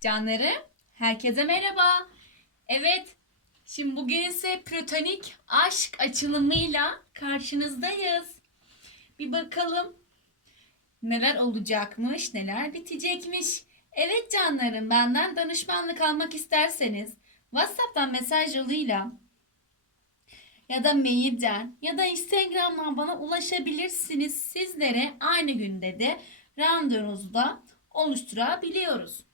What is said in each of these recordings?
Canları, herkese merhaba. Evet, şimdi bugün ise platonik aşk açılımıyla karşınızdayız. Bir bakalım neler olacakmış, neler bitecekmiş. Evet canlarım, benden danışmanlık almak isterseniz WhatsApp'tan mesaj yoluyla ya da mailden ya da Instagram'dan bana ulaşabilirsiniz. Sizlere aynı günde de randevunuzu da oluşturabiliyoruz.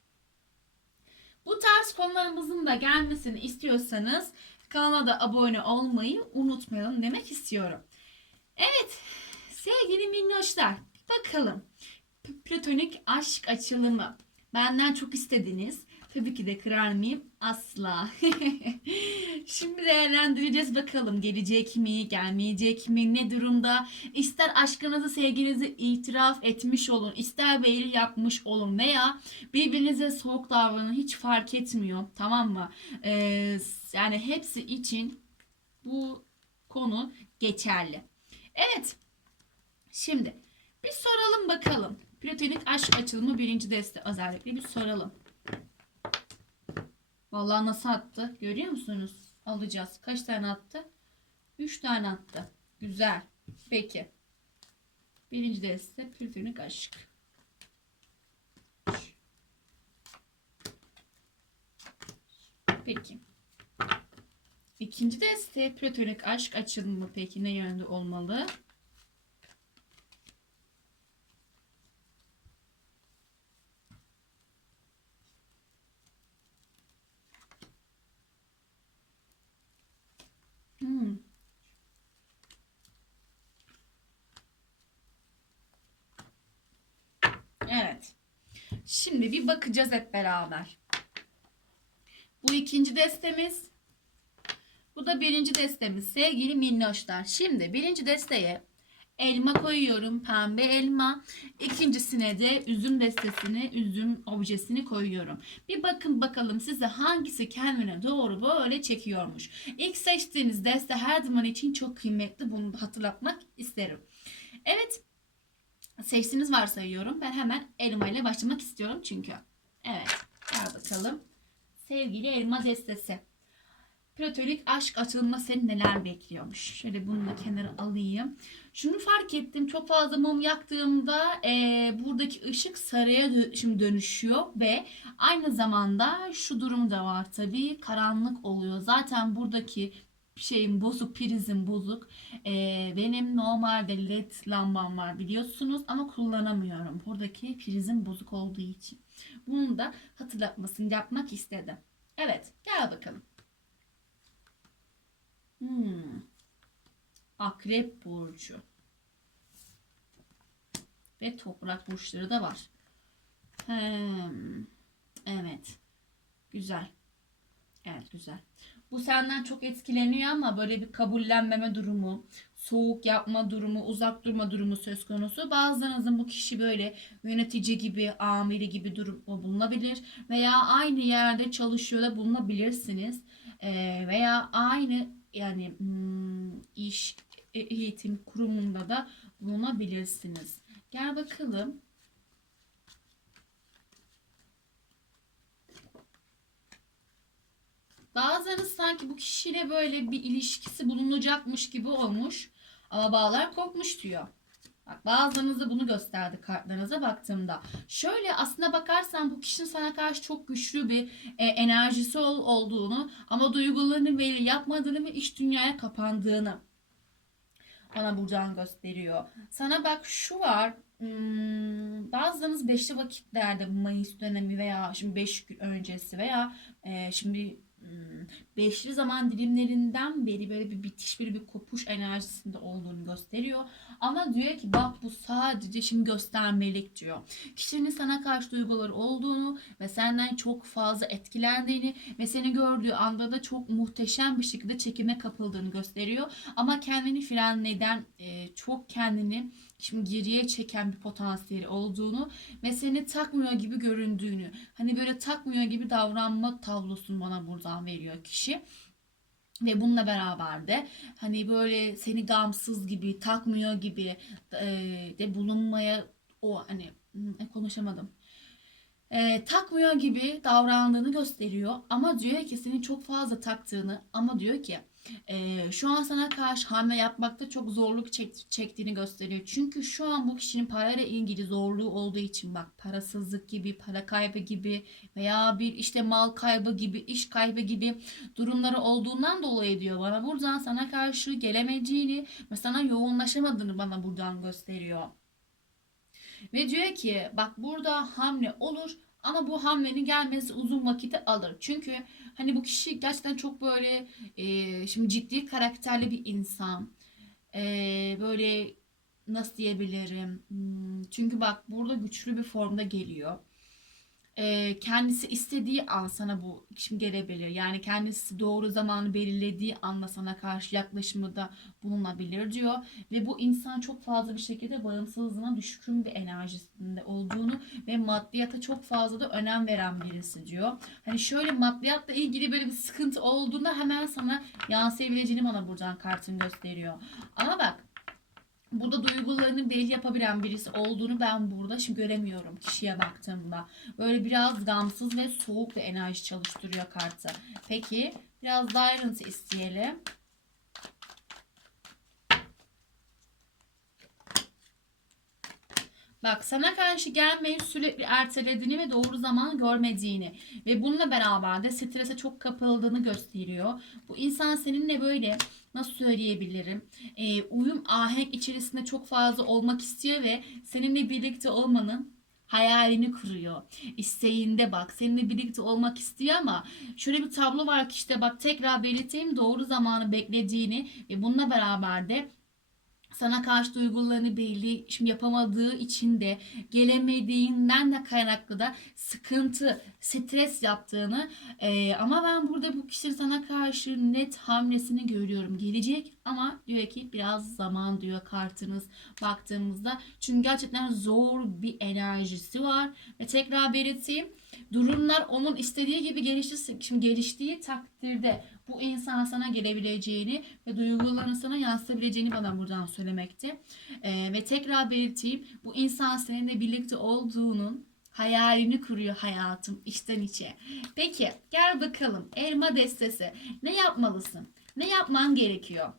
Bu tarz konularımızın da gelmesini istiyorsanız kanala da abone olmayı unutmayalım demek istiyorum. Evet sevgili minnoşlar bakalım platonik aşk açılımı benden çok istediniz. Tabii ki de kırar mıyım? Asla. Şimdi değerlendireceğiz bakalım gelecek mi, gelmeyecek mi, ne durumda? İster aşkınızı, sevginizi itiraf etmiş olun, ister belli yapmış olun veya birbirinize soğuk davranın hiç fark etmiyor. Tamam mı? Ee, yani hepsi için bu konu geçerli. Evet. Şimdi bir soralım bakalım. Platonik aşk açılımı birinci deste özellikle bir soralım. Vallahi nasıl attı? Görüyor musunuz? Alacağız. Kaç tane attı? 3 tane attı. Güzel. Peki. Birinci deste platonik aşk. Peki. İkinci deste platonik aşk açılımı peki ne yönde olmalı? Hmm. Evet. Şimdi bir bakacağız hep beraber. Bu ikinci destemiz. Bu da birinci destemiz. Sevgili minnoşlar. Şimdi birinci desteye elma koyuyorum. Pembe elma. İkincisine de üzüm destesini, üzüm objesini koyuyorum. Bir bakın bakalım size hangisi kendine doğru böyle çekiyormuş. İlk seçtiğiniz deste her zaman için çok kıymetli. Bunu hatırlatmak isterim. Evet. Seçtiğiniz varsayıyorum. Ben hemen elma ile başlamak istiyorum çünkü. Evet. Gel bakalım. Sevgili elma destesi. Platonik aşk açılma seni neler bekliyormuş. Şöyle bunu da kenara alayım. Şunu fark ettim. Çok fazla mum yaktığımda e, buradaki ışık sarıya dö- şimdi dönüşüyor ve aynı zamanda şu durum da var tabii. Karanlık oluyor. Zaten buradaki şeyin bozuk, prizim bozuk. E, benim normalde led lambam var biliyorsunuz ama kullanamıyorum. Buradaki prizim bozuk olduğu için. Bunun da hatırlatmasını yapmak istedim. Evet, gel bakalım. Hmm. Akrep burcu. Ve toprak burçları da var. Hmm. Evet. Güzel. Evet güzel. Bu senden çok etkileniyor ama böyle bir kabullenmeme durumu, soğuk yapma durumu, uzak durma durumu söz konusu. Bazılarınızın bu kişi böyle yönetici gibi, amiri gibi durum bulunabilir veya aynı yerde çalışıyor da bulunabilirsiniz. Ee, veya aynı yani hmm, iş e- eğitim kurumunda da bulunabilirsiniz. Gel bakalım. Bazılarınız sanki bu kişiyle böyle bir ilişkisi bulunacakmış gibi olmuş. Ama bağlar kopmuş diyor. Bak bazılarınız da bunu gösterdi kartlarınıza baktığımda. Şöyle aslına bakarsan bu kişinin sana karşı çok güçlü bir e, enerjisi ol, olduğunu ama duygularını belli yapmadığını ve iç dünyaya kapandığını bana buradan gösteriyor. Sana bak şu var. Hmm, bazılarınız beşli vakitlerde Mayıs dönemi veya şimdi 5 gün öncesi veya e, şimdi beşli zaman dilimlerinden beri böyle bir bitiş bir bir kopuş enerjisinde olduğunu gösteriyor. Ama diyor ki bak bu sadece şimdi göstermelik diyor. Kişinin sana karşı duyguları olduğunu ve senden çok fazla etkilendiğini ve seni gördüğü anda da çok muhteşem bir şekilde çekime kapıldığını gösteriyor. Ama kendini frenleden e, çok kendini şimdi geriye çeken bir potansiyeli olduğunu ve seni takmıyor gibi göründüğünü hani böyle takmıyor gibi davranma tablosunu bana buradan veriyor kişi. Ve bununla beraber de hani böyle seni gamsız gibi, takmıyor gibi e, de bulunmaya o hani konuşamadım. e, takmıyor gibi davrandığını gösteriyor. Ama diyor ki senin çok fazla taktığını ama diyor ki e, şu an sana karşı hamle yapmakta çok zorluk çek- çektiğini gösteriyor. Çünkü şu an bu kişinin parayla ilgili zorluğu olduğu için bak parasızlık gibi, para kaybı gibi veya bir işte mal kaybı gibi, iş kaybı gibi durumları olduğundan dolayı diyor bana buradan sana karşı gelemediğini ve sana yoğunlaşamadığını bana buradan gösteriyor. Ve diyor ki bak burada hamle olur ama bu hamlenin gelmesi uzun vakiti alır. Çünkü hani bu kişi gerçekten çok böyle e, şimdi ciddi karakterli bir insan. E, böyle nasıl diyebilirim? Hmm, Çünkü bak burada güçlü bir formda geliyor. E, kendisi istediği an sana bu şimdi gelebilir. Yani kendisi doğru zamanı belirlediği anda sana karşı yaklaşımda bulunabilir diyor. Ve bu insan çok fazla bir şekilde bağımsızlığına düşkün bir enerjisinde olduğunu ve maddiyata çok fazla da önem veren birisi diyor. Hani şöyle maddiyatla ilgili böyle bir sıkıntı olduğunda hemen sana yansıyabileceğini bana buradan kartın gösteriyor. Ama bak burada duygularını belli yapabilen birisi olduğunu ben burada şimdi göremiyorum kişiye baktığımda. Böyle biraz gamsız ve soğuk bir enerji çalıştırıyor kartı. Peki biraz daha ayrıntı isteyelim. Bak sana karşı gelmeyi sürekli ertelediğini ve doğru zaman görmediğini ve bununla beraber de strese çok kapıldığını gösteriyor. Bu insan seninle böyle nasıl söyleyebilirim e, uyum ahenk içerisinde çok fazla olmak istiyor ve seninle birlikte olmanın hayalini kuruyor. İsteğinde bak seninle birlikte olmak istiyor ama şöyle bir tablo var ki işte bak tekrar belirteyim doğru zamanı beklediğini ve bununla beraber de sana karşı duygularını belli şimdi yapamadığı için de gelemediğinden de kaynaklı da sıkıntı, stres yaptığını e, ama ben burada bu kişinin sana karşı net hamlesini görüyorum. Gelecek ama diyor ki biraz zaman diyor kartınız baktığımızda. Çünkü gerçekten zor bir enerjisi var ve tekrar belirteyim durumlar onun istediği gibi gelişirse, şimdi geliştiği takdirde bu insan sana gelebileceğini ve duygularını sana yansıtabileceğini bana buradan söylemekte. Ee, ve tekrar belirteyim bu insan seninle birlikte olduğunun hayalini kuruyor hayatım içten içe. Peki gel bakalım elma destesi ne yapmalısın? Ne yapman gerekiyor?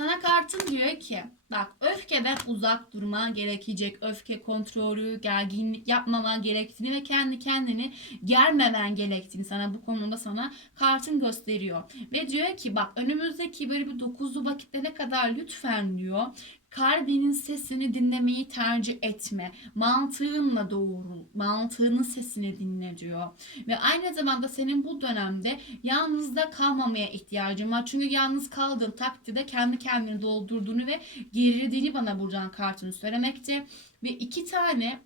Sana kartın diyor ki bak öfkeden uzak durman gerekecek. Öfke kontrolü, gerginlik yapmaman gerektiğini ve kendi kendini germemen gerektiğini sana bu konuda sana kartın gösteriyor. Ve diyor ki bak önümüzdeki böyle bir dokuzlu vakitlere kadar lütfen diyor kalbinin sesini dinlemeyi tercih etme. Mantığınla doğru, mantığının sesini dinle diyor. Ve aynı zamanda senin bu dönemde yalnızda kalmamaya ihtiyacın var. Çünkü yalnız kaldığın takdirde kendi kendini doldurduğunu ve gerilediğini bana buradan kartını söylemekte. Ve iki tane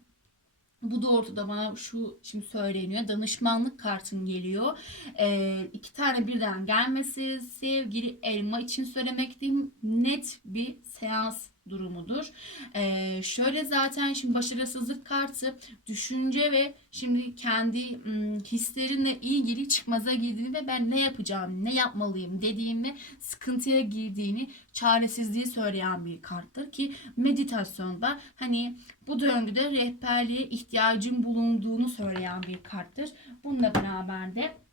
bu doğrultuda bana şu şimdi söyleniyor. Danışmanlık kartın geliyor. Ee, iki tane birden gelmesi sevgili elma için söylemekteyim. Net bir seans durumudur. Ee, şöyle zaten şimdi başarısızlık kartı düşünce ve şimdi kendi ım, hislerinle ilgili çıkmaza girdiğini ve ben ne yapacağım, ne yapmalıyım dediğimi sıkıntıya girdiğini, çaresizliği söyleyen bir karttır ki meditasyonda hani bu döngüde rehberliğe ihtiyacın bulunduğunu söyleyen bir karttır. Bununla beraber de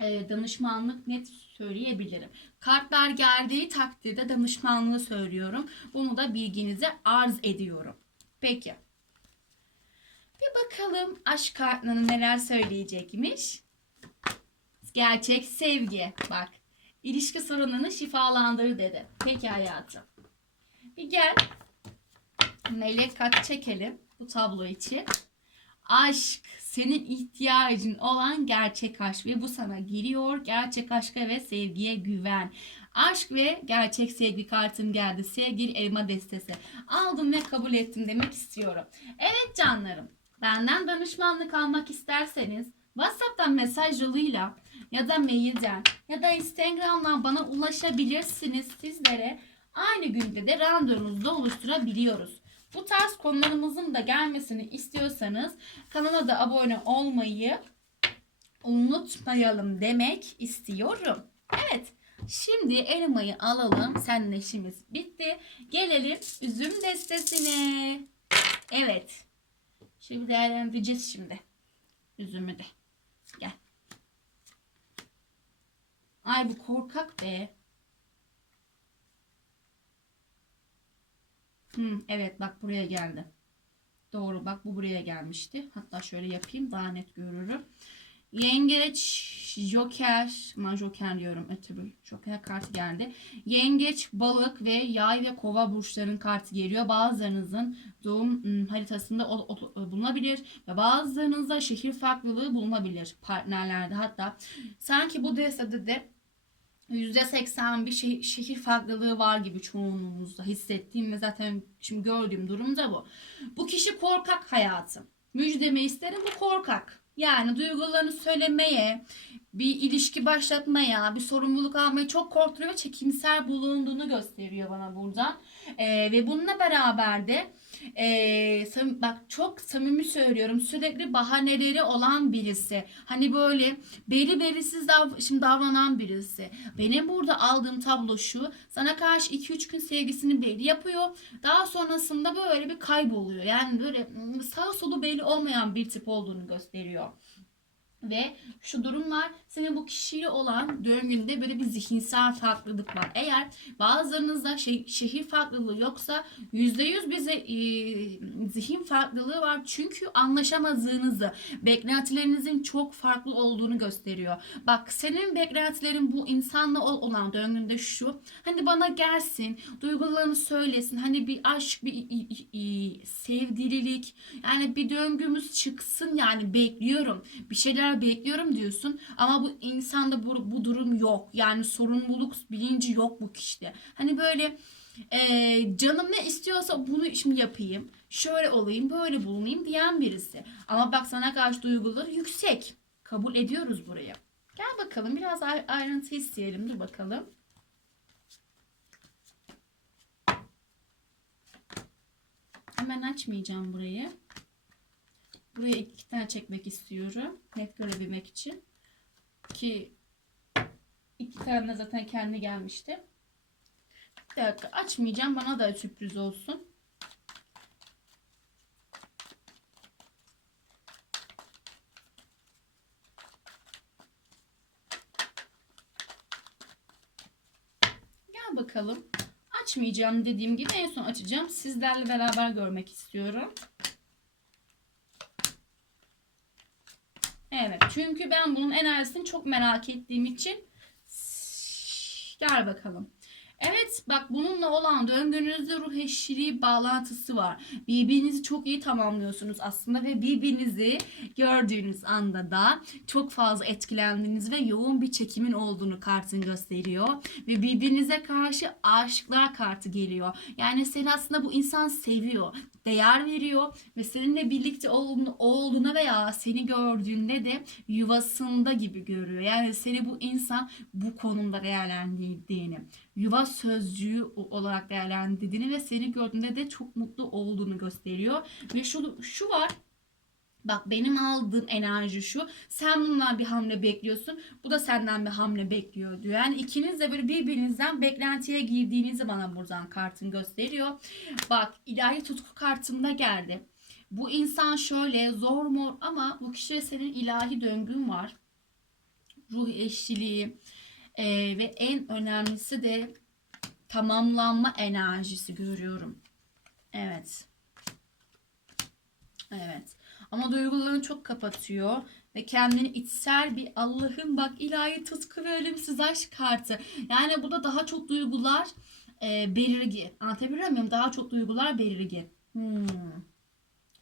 danışmanlık net söyleyebilirim. Kartlar geldiği takdirde danışmanlığı söylüyorum. Bunu da bilginize arz ediyorum. Peki. Bir bakalım aşk kartlarının neler söyleyecekmiş. Gerçek sevgi. Bak. ilişki sorunlarını şifalandır dedi. Peki hayatım. Bir gel. Melek kart çekelim bu tablo için. Aşk senin ihtiyacın olan gerçek aşk ve bu sana geliyor. Gerçek aşka ve sevgiye güven. Aşk ve gerçek sevgi kartım geldi. Sevgili elma destesi. Aldım ve kabul ettim demek istiyorum. Evet canlarım. Benden danışmanlık almak isterseniz WhatsApp'tan mesaj yoluyla ya da mailden ya da Instagram'dan bana ulaşabilirsiniz sizlere. Aynı günde de randevunuzu da oluşturabiliyoruz. Bu tarz konularımızın da gelmesini istiyorsanız kanala da abone olmayı unutmayalım demek istiyorum. Evet. Şimdi elmayı alalım. Seninle işimiz bitti. Gelelim üzüm destesine. Evet. Şimdi değerlendireceğiz şimdi. Üzümü de. Gel. Ay bu korkak be. Hmm, evet bak buraya geldi. Doğru bak bu buraya gelmişti. Hatta şöyle yapayım daha net görürüm. Yengeç, Joker, aman Joker diyorum ötürü. Joker kartı geldi. Yengeç, balık ve yay ve kova burçlarının kartı geliyor. Bazılarınızın doğum haritasında o- o- bulunabilir ve bazılarınızda şehir farklılığı bulunabilir partnerlerde. Hatta sanki bu destede de %80 bir şehir, şehir farklılığı var gibi çoğunluğumuzda hissettiğim ve zaten şimdi gördüğüm durum da bu. Bu kişi korkak hayatım. Müjdemi isterim bu korkak. Yani duygularını söylemeye, bir ilişki başlatmaya, bir sorumluluk almaya çok korkutuyor ve çekimser bulunduğunu gösteriyor bana buradan. Ee, ve bununla beraber de ee, sam- bak çok samimi söylüyorum sürekli bahaneleri olan birisi. Hani böyle beli belisiz dav şimdi davranan birisi. Benim burada aldığım tablo şu. Sana karşı 2-3 gün sevgisini belli yapıyor. Daha sonrasında böyle bir kayboluyor. Yani böyle sağ solu belli olmayan bir tip olduğunu gösteriyor. Ve şu durum var. Senin bu kişiyle olan döngünde böyle bir zihinsel farklılık var. Eğer bazılarınızda şey, şehir farklılığı yoksa %100 bize e, zihin farklılığı var. Çünkü anlaşamadığınızı, beklentilerinizin çok farklı olduğunu gösteriyor. Bak senin beklentilerin bu insanla ol- olan döngünde şu. Hani bana gelsin, duygularını söylesin. Hani bir aşk, bir i- i- sevgililik. Yani bir döngümüz çıksın yani bekliyorum. Bir şeyler bekliyorum diyorsun. Ama bu insanda bu, bu durum yok. Yani sorumluluk bilinci yok bu kişide. Hani böyle e, canım ne istiyorsa bunu şimdi yapayım. Şöyle olayım, böyle bulunayım diyen birisi. Ama bak sana karşı duyguları yüksek. Kabul ediyoruz buraya. Gel bakalım biraz ay- ayrıntı isteyelim. Dur bakalım. Hemen açmayacağım burayı. Buraya iki tane çekmek istiyorum. Net görebilmek için. Ki iki tane zaten kendi gelmişti. Bir dakika açmayacağım. Bana da sürpriz olsun. Gel bakalım. Açmayacağım dediğim gibi en son açacağım. Sizlerle beraber görmek istiyorum. Evet. Çünkü ben bunun enerjisini çok merak ettiğim için gel bakalım. Evet bak bununla olan döngünüzde ruh eşliliği bağlantısı var. Birbirinizi çok iyi tamamlıyorsunuz aslında ve birbirinizi gördüğünüz anda da çok fazla etkilendiğiniz ve yoğun bir çekimin olduğunu kartın gösteriyor. Ve birbirinize karşı aşıklar kartı geliyor. Yani seni aslında bu insan seviyor, değer veriyor ve seninle birlikte olduğuna veya seni gördüğünde de yuvasında gibi görüyor. Yani seni bu insan bu konumda değerlendirdiğini, yuva sözcüğü olarak değerlendirdiğini ve seni gördüğünde de çok mutlu olduğunu gösteriyor. Ve şu, şu var. Bak benim aldığım enerji şu. Sen bundan bir hamle bekliyorsun. Bu da senden bir hamle bekliyor diyor. Yani ikiniz de böyle birbirinizden beklentiye girdiğinizi bana buradan kartın gösteriyor. Bak ilahi tutku kartımda geldi. Bu insan şöyle zor mor ama bu kişiye senin ilahi döngün var. Ruh eşliliği ee, ve en önemlisi de tamamlanma enerjisi görüyorum. Evet. Evet. Ama duygularını çok kapatıyor ve kendini içsel bir Allah'ın bak ilahi tutku ve ölümsüz aşk kartı. Yani bu da daha çok duygular e, belirgi. Anlatabiliyor muyum? Daha çok duygular belirgi. Hmm.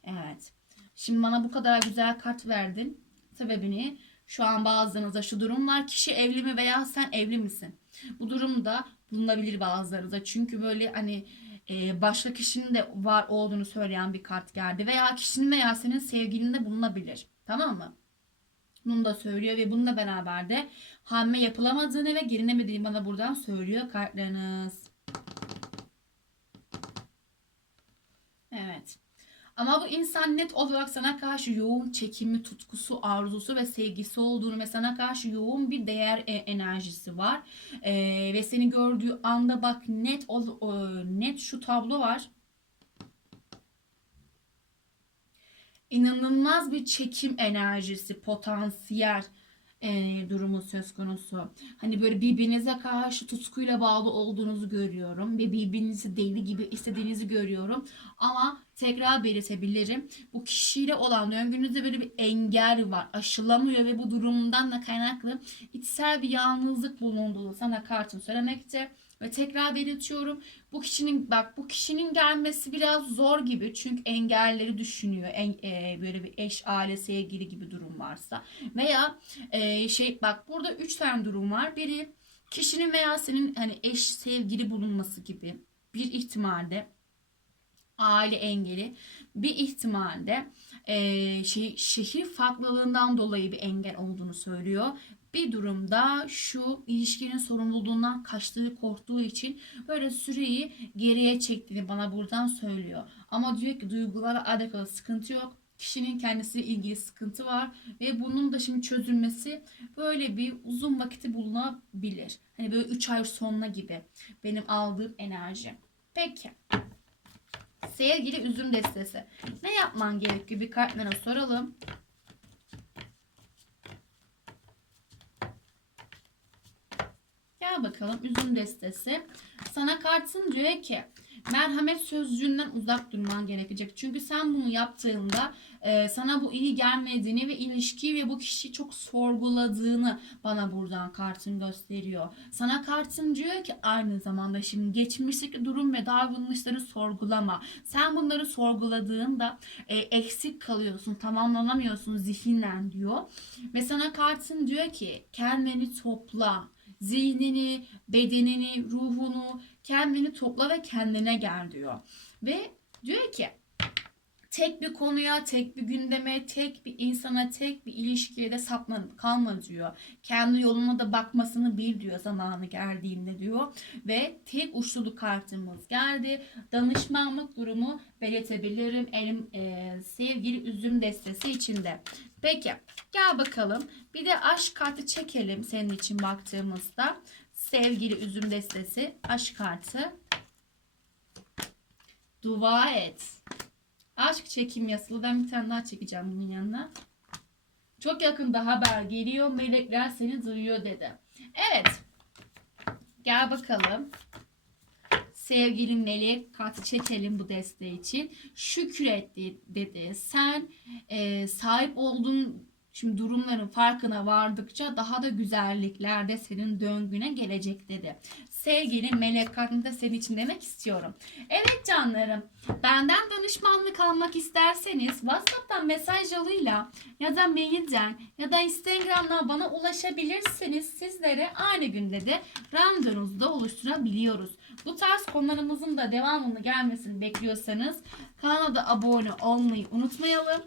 Evet. Şimdi bana bu kadar güzel kart verdin. Sebebini şu an bazılarınızda şu durum var. Kişi evli mi veya sen evli misin? Bu durumda bulunabilir bazılarınızda. Çünkü böyle hani e, başka kişinin de var olduğunu söyleyen bir kart geldi. Veya kişinin veya senin sevgilinde bulunabilir. Tamam mı? Bunu da söylüyor ve bununla beraber de hamle yapılamadığını ve gerilemediğini bana buradan söylüyor kartlarınız. Evet. Ama bu insan net olarak sana karşı yoğun çekimi, tutkusu, arzusu ve sevgisi olduğunu ve sana karşı yoğun bir değer e, enerjisi var. Ee, ve seni gördüğü anda bak net ol- o, net şu tablo var. inanılmaz bir çekim enerjisi, potansiyel e, durumu söz konusu. Hani böyle birbirinize karşı tutkuyla bağlı olduğunuzu görüyorum ve birbirinizi deli gibi istediğinizi görüyorum. Ama tekrar belirtebilirim. Bu kişiyle olan döngünüzde böyle bir engel var. Aşılamıyor ve bu durumdan da kaynaklı içsel bir yalnızlık bulunduğunu sana kartım söylemekte. Ve tekrar belirtiyorum. Bu kişinin bak bu kişinin gelmesi biraz zor gibi. Çünkü engelleri düşünüyor. En, e, böyle bir eş, aile, sevgili gibi durum varsa. Veya e, şey bak burada üç tane durum var. Biri kişinin veya senin hani eş, sevgili bulunması gibi bir ihtimalde aile engeli bir ihtimalde e, şey, şehir farklılığından dolayı bir engel olduğunu söylüyor. Bir durumda şu ilişkinin sorumluluğundan kaçtığı, korktuğu için böyle süreyi geriye çektiğini bana buradan söylüyor. Ama diyor ki duygulara alakalı sıkıntı yok. Kişinin kendisiyle ilgili sıkıntı var ve bunun da şimdi çözülmesi böyle bir uzun vakiti bulunabilir. Hani böyle 3 ay sonuna gibi benim aldığım enerji. Peki. Sevgili üzüm destesi. Ne yapman gerekiyor? Bir kartlara soralım. Gel bakalım üzüm destesi. Sana kartın diyor ki merhamet sözcüğünden uzak durman gerekecek. Çünkü sen bunu yaptığında e, sana bu iyi gelmediğini ve ilişkiyi ve bu kişiyi çok sorguladığını bana buradan kartın gösteriyor. Sana kartın diyor ki aynı zamanda şimdi geçmişteki durum ve davranışları sorgulama. Sen bunları sorguladığında e, eksik kalıyorsun, tamamlanamıyorsun zihinden diyor. Ve sana kartın diyor ki kendini topla zihnini, bedenini, ruhunu, kendini topla ve kendine gel diyor. Ve diyor ki tek bir konuya, tek bir gündeme, tek bir insana, tek bir ilişkiye de saplanıp kalma diyor. Kendi yoluna da bakmasını bil diyor zamanı geldiğinde diyor. Ve tek uçlulu kartımız geldi. Danışmanlık durumu belirtebilirim elim e, sevgili üzüm destesi içinde. Peki gel bakalım bir de aşk kartı çekelim senin için baktığımızda. Sevgili üzüm destesi aşk kartı. Dua et. Aşk çekim yasılı. Ben bir tane daha çekeceğim bunun yanına. Çok yakında haber geliyor. Melekler seni duyuyor dedi. Evet. Gel bakalım. Sevgili melek kartı çekelim bu desteği için. Şükret dedi. Sen e, sahip olduğun Şimdi durumların farkına vardıkça daha da güzellikler de senin döngüne gelecek dedi. Sevgili melek kartını da senin için demek istiyorum. Evet canlarım benden danışmanlık almak isterseniz WhatsApp'tan mesaj yoluyla ya da mailden ya da Instagram'dan bana ulaşabilirsiniz. Sizlere aynı günde de randevunuzu da oluşturabiliyoruz. Bu tarz konularımızın da devamını gelmesini bekliyorsanız kanala da abone olmayı unutmayalım.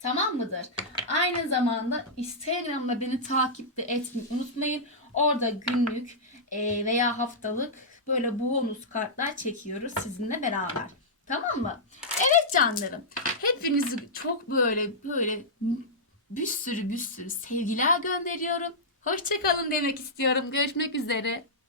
Tamam mıdır? Aynı zamanda Instagram'da beni takip de etmeyi unutmayın. Orada günlük e, veya haftalık böyle bonus kartlar çekiyoruz sizinle beraber. Tamam mı? Evet canlarım. Hepinizi çok böyle böyle bir sürü bir sürü sevgiler gönderiyorum. Hoşçakalın demek istiyorum. Görüşmek üzere.